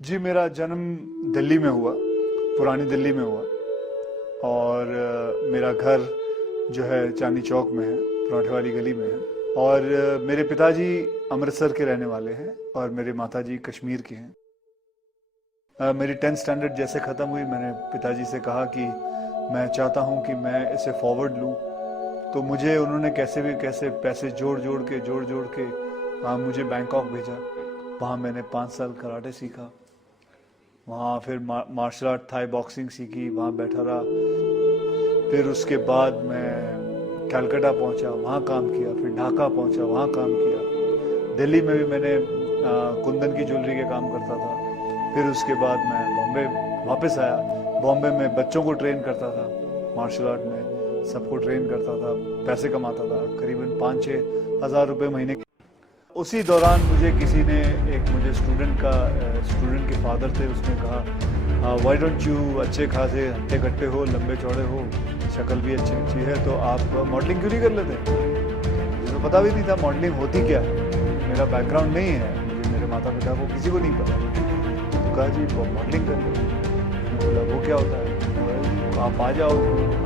जी, मेरा जन्म दिल्ली में हुआ, पुरानी दिल्ली में हुआ। और मेरा घर जो है चांदनी चौक में है, पराठे वाली गली में है। और मेरे पिताजी अमृतसर के रहने वाले हैं और मेरे माताजी कश्मीर की हैं। मेरी 10th स्टैंडर्ड जैसे ख़त्म हुई, मैंने पिताजी से कहा कि मैं चाहता हूँ कि मैं इसे फॉरवर्ड लूँ। तो मुझे उन्होंने कैसे भी कैसे पैसे जोड़ जोड़ के मुझे बैंकॉक भेजा। वहाँ मैंने 5 साल कराटे सीखा। वहाँ फिर मार्शल आर्ट, थाई बॉक्सिंग सीखी, वहाँ बैठा रहा। फिर उसके बाद मैं कलकत्ता पहुँचा, वहाँ काम किया। फिर ढाका पहुँचा, वहाँ काम किया। दिल्ली में भी मैंने कुंदन की ज्वेलरी के काम करता था। फिर उसके बाद मैं बॉम्बे वापस आया। बॉम्बे में बच्चों को ट्रेन करता था, मार्शल आर्ट में सबको ट्रेन करता था, पैसे कमाता था, करीबन 5-6 हज़ार रुपये महीने। उसी दौरान मुझे किसी ने, एक मुझे स्टूडेंट के फादर थे, उसने कहा व्हाई डोंट यू, अच्छे खासे हट्टे कट्टे हो, लंबे चौड़े हो, शक्ल भी अच्छी अच्छी है, तो आप मॉडलिंग क्यों नहीं कर लेते। मुझे तो पता भी नहीं था मॉडलिंग होती क्या है, मेरा बैकग्राउंड नहीं है, मेरे माता पिता को किसी को नहीं पता। तो कहा जी मॉडलिंग कर लो। बोला वो क्या होता है। तो आप आ जाओ,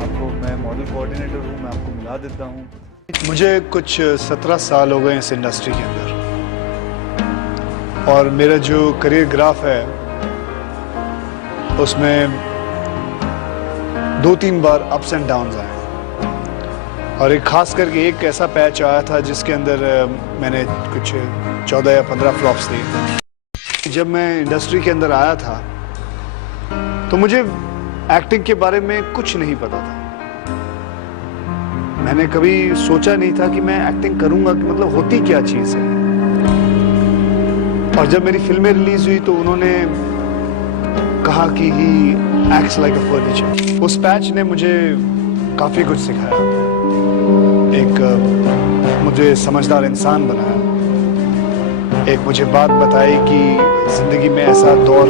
आपको मैं मॉडल कोऑर्डिनेटर हूँ, मैं आपको मिला देता हूँ। मुझे कुछ 17 साल हो गए इस इंडस्ट्री के अंदर, और मेरा जो करियर ग्राफ है उसमें 2-3 बार अप्स एंड डाउन्स आए। और एक खास करके एक ऐसा पैच आया था जिसके अंदर मैंने कुछ 14 या 15 फ्लॉप्स दिए। जब मैं इंडस्ट्री के अंदर आया था तो मुझे एक्टिंग के बारे में कुछ नहीं पता था। मैंने कभी सोचा नहीं था कि मैं एक्टिंग करूंगा, कि मतलब होती क्या चीज़ है। और जब मेरी फिल्में रिलीज हुई तो उन्होंने कहा कि he acts like a furniture. उस पैच ने मुझे काफ़ी कुछ सिखाया, एक मुझे समझदार इंसान बनाया, एक मुझे बात बताई कि ज़िंदगी में ऐसा दौर,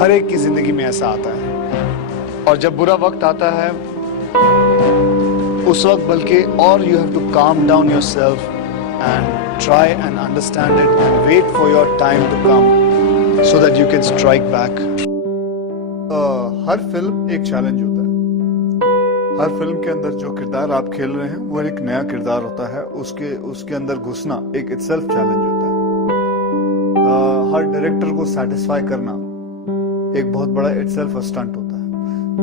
हर एक की ज़िंदगी में ऐसा आता है, और जब बुरा वक्त आता है उस वक्त बल्कि और you have to calm down yourself and try and understand it and wait for your time to come so that you can strike back. हर फिल्म एक चैलेंज होता है। हर फिल्म के अंदर जो किरदार आप खेल रहे हैं वो एक नया किरदार होता है, उसके अंदर घुसना एक इटसेल्फ चैलेंज होता है। हर डायरेक्टर को सेटिस्फाई करना एक बहुत बड़ा इटसेल्फ स्टंट होता है।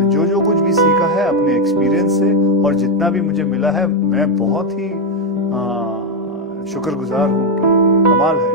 जो कुछ भी सीखा है अपने एक्सपीरियंस से और जितना भी मुझे मिला है, मैं बहुत ही शुक्रगुजार हूँ कि कमाल है।